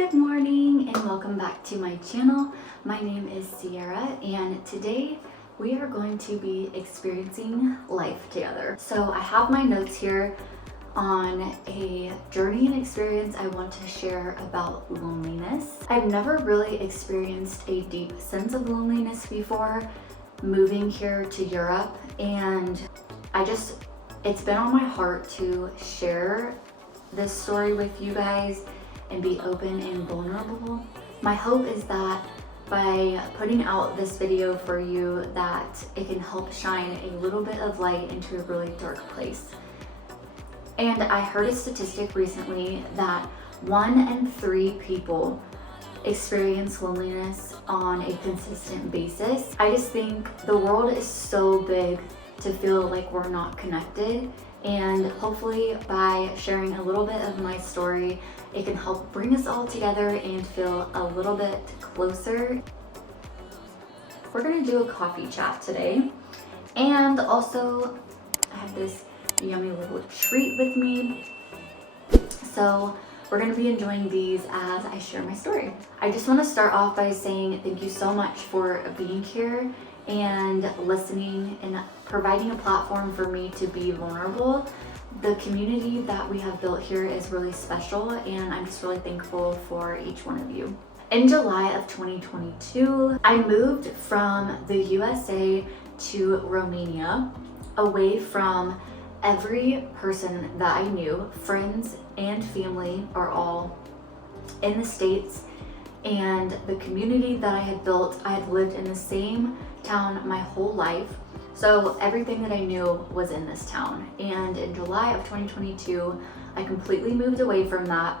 Good morning and welcome back to my channel. My name is Sierra and today we are going to be experiencing life together. So I have my notes here on a journey and experience I want to share about loneliness. I've never really experienced a deep sense of loneliness before moving here to Europe, and it's been on my heart to share this story with you guys and be open and vulnerable. My hope is that by putting out this video for you that it can help shine a little bit of light into a really dark place. And I heard a statistic recently that 1 in 3 people experience loneliness on a consistent basis. I just think the world is so big to feel like we're not connected, and hopefully by sharing a little bit of my story, it can help bring us all together and feel a little bit closer. We're gonna do a coffee chat today, and also I have this yummy little treat with me. So we're gonna be enjoying these as I share my story. I just wanna start off by saying thank you so much for being here and listening and providing a platform for me to be vulnerable. The community that we have built here is really special, and I'm just really thankful for each one of you. In July of 2022, I moved from the USA to Romania, away from every person that I knew. Friends and family are all in the States, and the community that I had built, I had lived in the same town my whole life. So everything that I knew was in this town. And in July of 2022, I completely moved away from that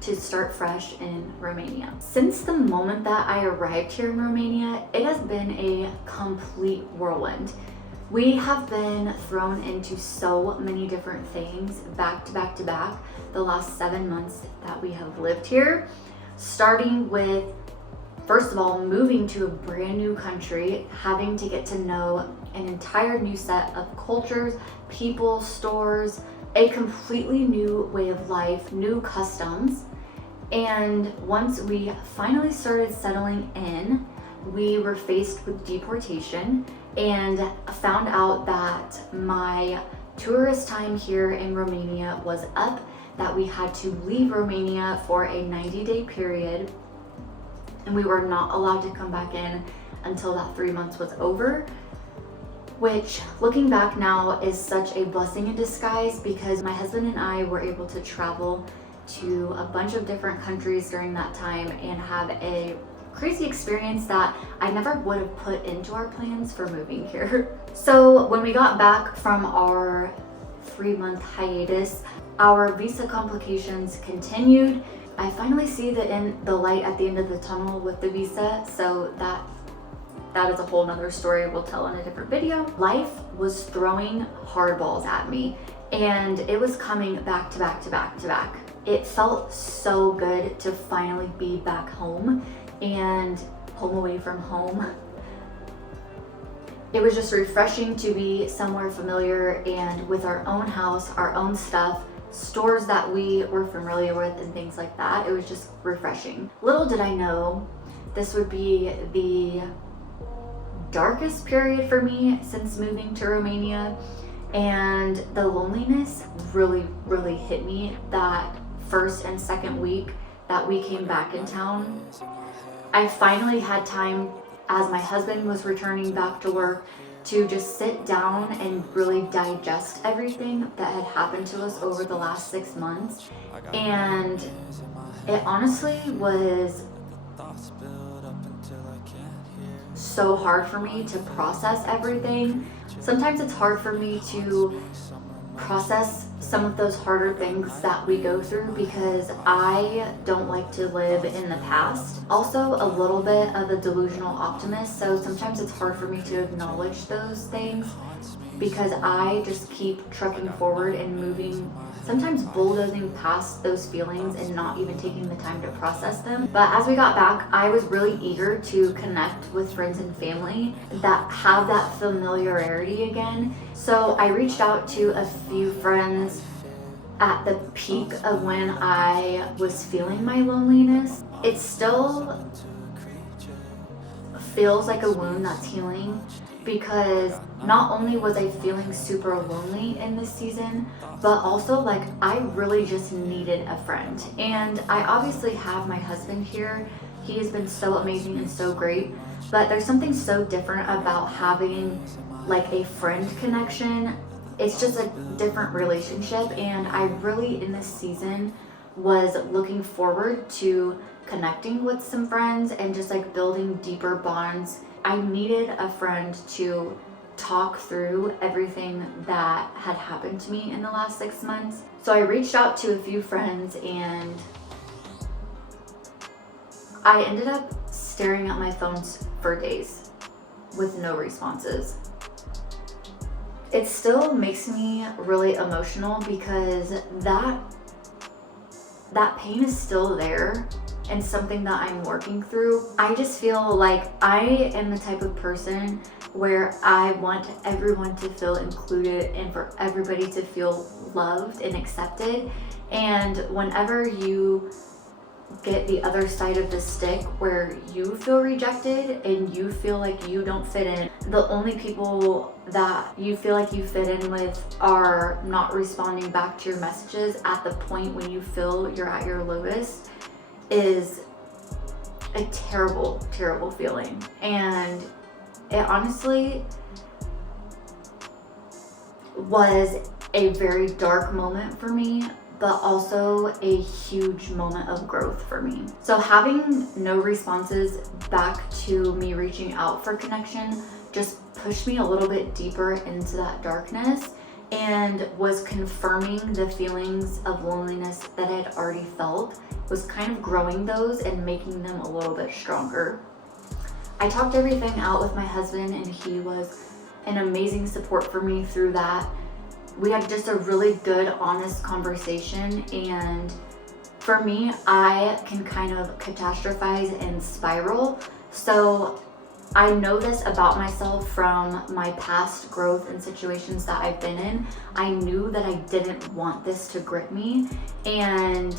to start fresh in Romania. Since the moment that I arrived here in Romania, it has been a complete whirlwind. We have been thrown into so many different things back to back to back the last 7 months that we have lived here, starting with, first of all, moving to a brand new country, having to get to know an entire new set of cultures, people, stores, a completely new way of life, new customs. And once we finally started settling in, we were faced with deportation and found out that my tourist time here in Romania was up, that we had to leave Romania for a 90-day period, and we were not allowed to come back in until that 3 months was over, which, looking back now, is such a blessing in disguise, because my husband and I were able to travel to a bunch of different countries during that time and have a crazy experience that I never would have put into our plans for moving here. So when we got back from our 3-month hiatus, our visa complications continued. I finally see the light at the end of the tunnel with the visa, so that is a whole nother story we'll tell in a different video. Life was throwing hardballs at me, and it was coming back to back to back to back. It felt so good to finally be back home and home away from home. It was just refreshing to be somewhere familiar and with our own house, our own stuff, stores that we were familiar with and things like that. It was just refreshing. Little did I know this would be the darkest period for me since moving to Romania, and the loneliness really hit me that first and second week that we came back in town. I finally had time, as my husband was returning back to work, to just sit down and really digest everything that had happened to us over the last 6 months. And it honestly was so hard for me to process everything. Sometimes it's hard for me to process some of those harder things that we go through because I don't like to live in the past. Also, a little bit of a delusional optimist, so sometimes it's hard for me to acknowledge those things because I just keep trucking forward and moving, sometimes bulldozing past those feelings and not even taking the time to process them. But as we got back, I was really eager to connect with friends and family that have that familiarity again. So I reached out to a few friends at the peak of when I was feeling my loneliness. It still feels like a wound that's healing, because not only was I feeling super lonely in this season, but also like I really just needed a friend. And I obviously have my husband here. He has been so amazing and so great, but there's something so different about having like a friend connection. It's just a different relationship, and I really in this season was looking forward to connecting with some friends and just like building deeper bonds. I needed a friend to talk through everything that had happened to me in the last 6 months. So I reached out to a few friends, and I ended up staring at my phone for days with no responses. It still makes me really emotional because that pain is still there and something that I'm working through. I just feel like I am the type of person where I want everyone to feel included and for everybody to feel loved and accepted. And whenever you get the other side of the stick where you feel rejected and you feel like you don't fit in, the only people that you feel like you fit in with are not responding back to your messages at the point when you feel you're at your lowest, is a terrible, terrible feeling. And it honestly was a very dark moment for me, but also a huge moment of growth for me. So having no responses back to me reaching out for connection just pushed me a little bit deeper into that darkness and was confirming the feelings of loneliness that I had already felt, was kind of growing those and making them a little bit stronger. I talked everything out with my husband, and he was an amazing support for me through that. We had just a really good, honest conversation, and for me, I can kind of catastrophize and spiral. So I know this about myself from my past growth and situations that I've been in. I knew that I didn't want this to grip me, and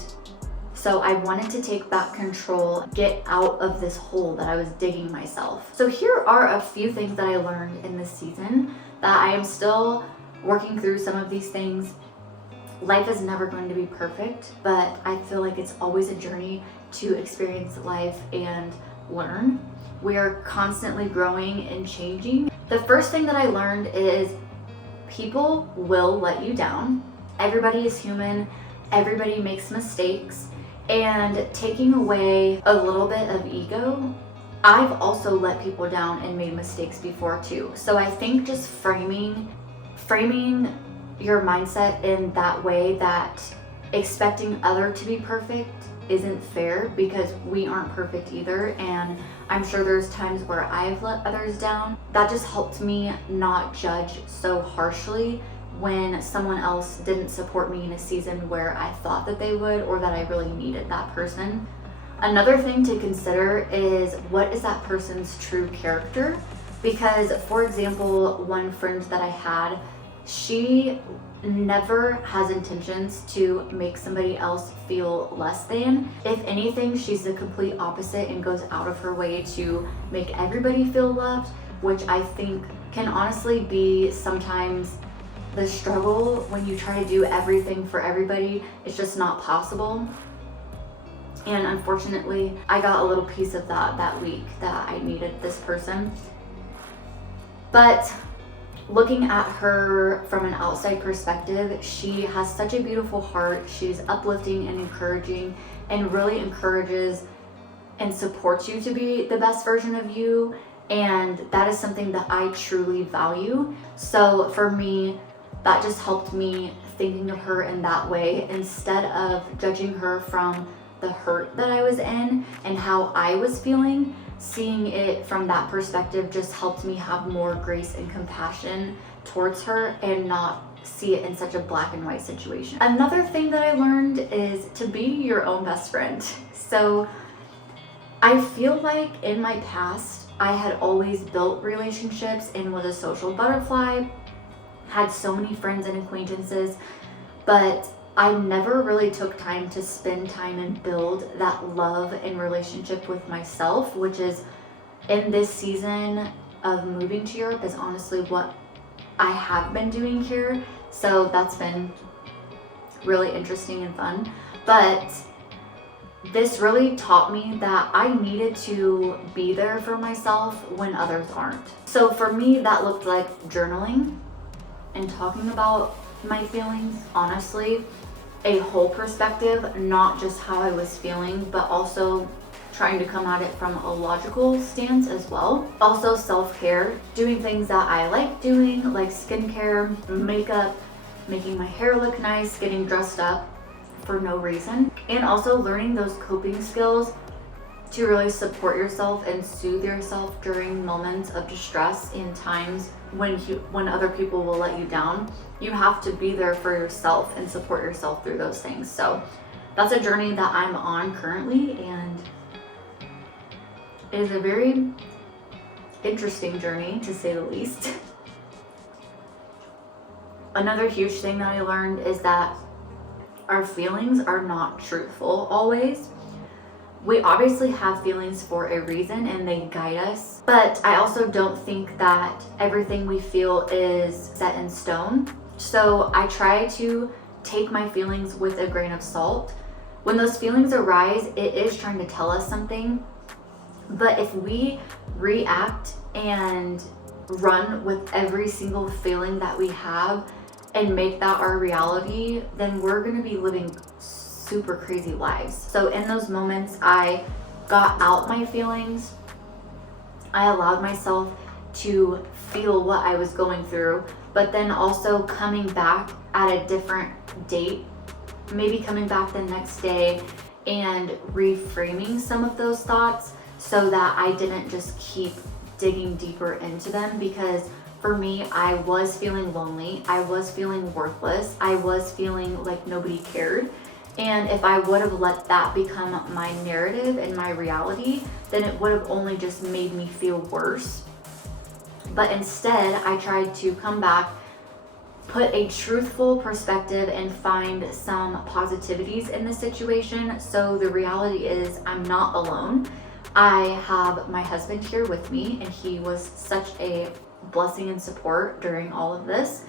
so I wanted to take back control, get out of this hole that I was digging myself. So here are a few things that I learned in this season that I am still working through. Some of these things. Life is never going to be perfect, but I feel like it's always a journey to experience life and learn. We are constantly growing and changing. The first thing that I learned is people will let you down. Everybody is human. Everybody makes mistakes. And taking away a little bit of ego, I've also let people down and made mistakes before too. So I think just framing your mindset in that way, that expecting others to be perfect isn't fair, because we aren't perfect either, and I'm sure there's times where I've let others down. That just helped me not judge so harshly when someone else didn't support me in a season where I thought that they would, or that I really needed that person. Another thing to consider is, what is that person's true character? Because, for example, one friend that I had, she never has intentions to make somebody else feel less than. If anything, she's the complete opposite and goes out of her way to make everybody feel loved, which I think can honestly be sometimes the struggle when you try to do everything for everybody. It's just not possible. And unfortunately, I got a little piece of that week that I needed this person. But looking at her from an outside perspective, she has such a beautiful heart. She's uplifting and encouraging, and really encourages and supports you to be the best version of you. And that is something that I truly value. So for me, that just helped me thinking of her in that way, instead of judging her from the hurt that I was in and how I was feeling. Seeing it from that perspective just helped me have more grace and compassion towards her and not see it in such a black and white situation. Another thing that I learned is to be your own best friend. So I feel like in my past, I had always built relationships and was a social butterfly, had so many friends and acquaintances, but I never really took time to spend time and build that love and relationship with myself, which is in this season of moving to Europe is honestly what I have been doing here. So that's been really interesting and fun. But this really taught me that I needed to be there for myself when others aren't. So for me, that looked like journaling and talking about my feelings, honestly, a whole perspective, not just how I was feeling, but also trying to come at it from a logical stance as well. Also self-care, doing things that I like doing, like skincare, makeup, making my hair look nice, getting dressed up for no reason, and also learning those coping skills to really support yourself and soothe yourself during moments of distress in times when other people will let you down. You have to be there for yourself and support yourself through those things. So that's a journey that I'm on currently, and it is a very interesting journey to say the least. Another huge thing that I learned is that our feelings are not truthful always. We obviously have feelings for a reason and they guide us, but I also don't think that everything we feel is set in stone. So I try to take my feelings with a grain of salt. When those feelings arise, it is trying to tell us something. But if we react and run with every single feeling that we have and make that our reality, then we're gonna be living super crazy lives. So in those moments, I got out my feelings. I allowed myself to feel what I was going through, but then also coming back at a different date, maybe coming back the next day and reframing some of those thoughts so that I didn't just keep digging deeper into them. Because for me, I was feeling lonely, I was feeling worthless, I was feeling like nobody cared. And if I would have let that become my narrative and my reality, then it would have only just made me feel worse. But instead, I tried to come back, put a truthful perspective, and find some positivities in the situation. So the reality is I'm not alone. I have my husband here with me, and he was such a blessing and support during all of this.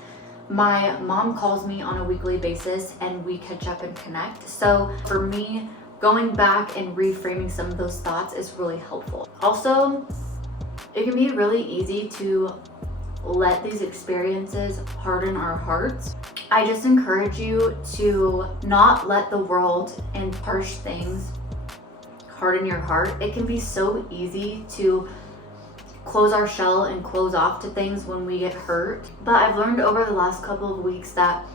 My mom calls me on a weekly basis and we catch up and connect. So for me, going back and reframing some of those thoughts is really helpful. Also, it can be really easy to let these experiences harden our hearts. I just encourage you to not let the world and harsh things harden your heart. It can be so easy to close our shell and close off to things when we get hurt. But I've learned over the last couple of weeks that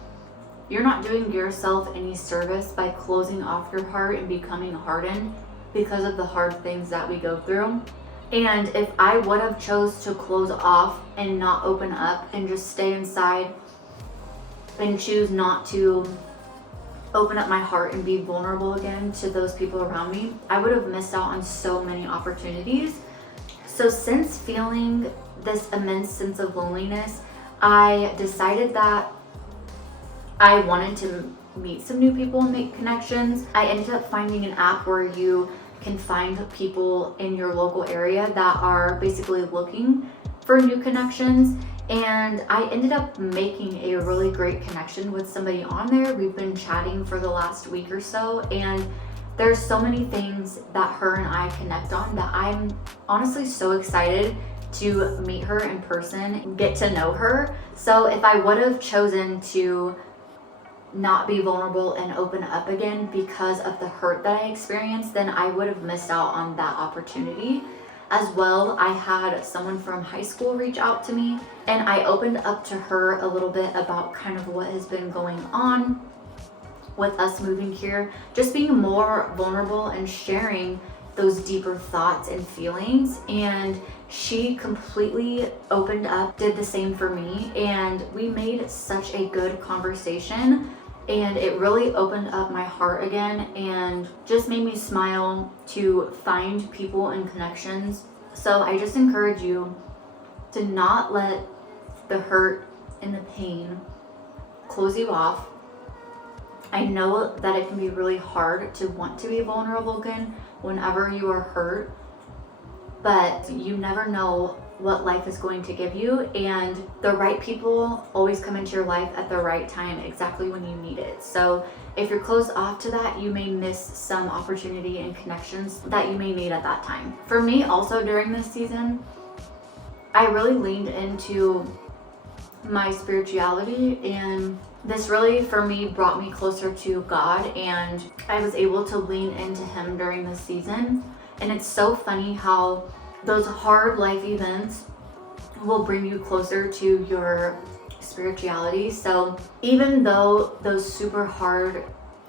you're not doing yourself any service by closing off your heart and becoming hardened because of the hard things that we go through. And if I would have chose to close off and not open up and just stay inside and choose not to open up my heart and be vulnerable again to those people around me, I would have missed out on so many opportunities. So since feeling this immense sense of loneliness, I decided that I wanted to meet some new people and make connections. I ended up finding an app where you can find people in your local area that are basically looking for new connections. And I ended up making a really great connection with somebody on there. We've been chatting for the last week or so, and there's so many things that her and I connect on that I'm honestly so excited to meet her in person and get to know her. So if I would have chosen to not be vulnerable and open up again because of the hurt that I experienced, then I would have missed out on that opportunity. As well, I had someone from high school reach out to me, and I opened up to her a little bit about kind of what has been going on with us moving here, just being more vulnerable and sharing those deeper thoughts and feelings. And she completely opened up, did the same for me, and we made such a good conversation, and it really opened up my heart again and just made me smile to find people and connections. So I just encourage you to not let the hurt and the pain close you off. I know that it can be really hard to want to be vulnerable again whenever you are hurt, but you never know what life is going to give you, and the right people always come into your life at the right time, exactly when you need it. So if you're closed off to that, you may miss some opportunity and connections that you may need at that time. For me, also during this season, I really leaned into my spirituality, and this really for me brought me closer to God, and I was able to lean into Him during this season. And it's so funny how those hard life events will bring you closer to your spirituality. So even though those super hard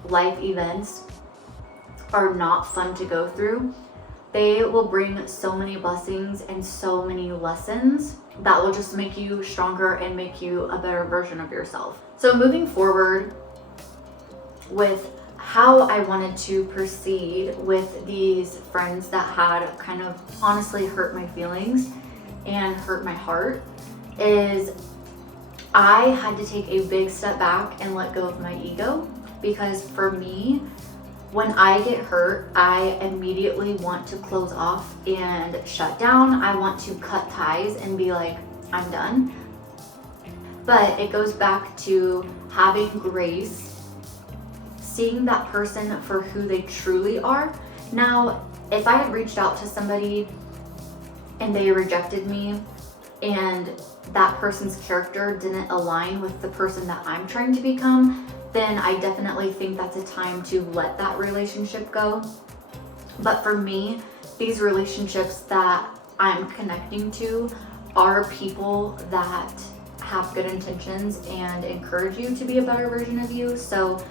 life events are not fun to go through, they will bring so many blessings and so many lessons that will just make you stronger and make you a better version of yourself. So moving forward with how I wanted to proceed with these friends that had kind of honestly hurt my feelings and hurt my heart is I had to take a big step back and let go of my ego, because for me, when I get hurt, I immediately want to close off and shut down. I want to cut ties and be like, I'm done. But it goes back to having grace, seeing that person for who they truly are. Now, if I had reached out to somebody and they rejected me and that person's character didn't align with the person that I'm trying to become, then I definitely think that's a time to let that relationship go. But for me, these relationships that I'm connecting to are people that have good intentions and encourage you to be a better version of you. So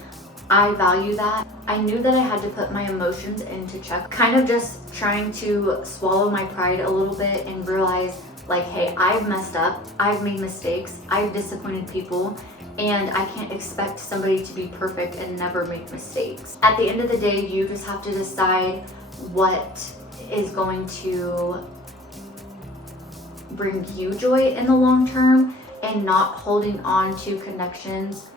I value that. I knew that I had to put my emotions into check, kind of just trying to swallow my pride a little bit and realize like, hey, I've messed up, I've made mistakes, I've disappointed people, and I can't expect somebody to be perfect and never make mistakes. At the end of the day, you just have to decide what is going to bring you joy in the long term and not holding on to connections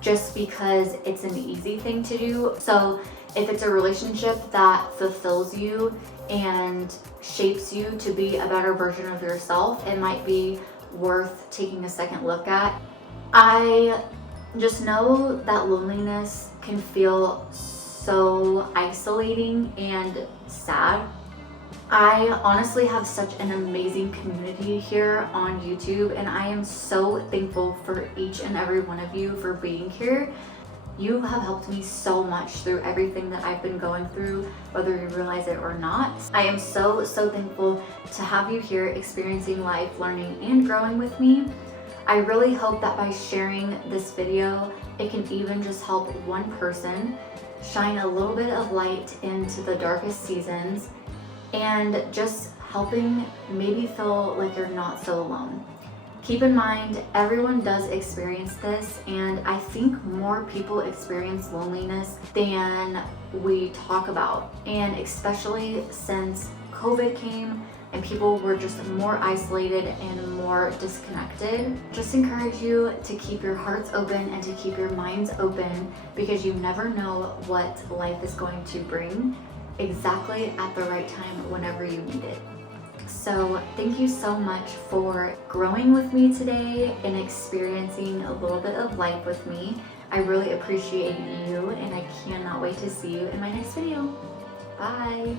just because it's an easy thing to do. So if it's a relationship that fulfills you and shapes you to be a better version of yourself, it might be worth taking a second look at. I just know that loneliness can feel so isolating and sad. I honestly have such an amazing community here on YouTube, and I am so thankful for each and every one of you for being here. You have helped me so much through everything that I've been going through, whether you realize it or not. I am so thankful to have you here experiencing life, learning, and growing with me. I really hope that by sharing this video, it can even just help one person shine a little bit of light into the darkest seasons, and just helping maybe feel like you're not so alone. Keep in mind, everyone does experience this, and I think more people experience loneliness than we talk about. And especially since COVID came and people were just more isolated and more disconnected, just encourage you to keep your hearts open and to keep your minds open, because you never know what life is going to bring exactly at the right time whenever you need it. So thank you so much for growing with me today and experiencing a little bit of life with me. I really appreciate you, and I cannot wait to see you in my next video. Bye.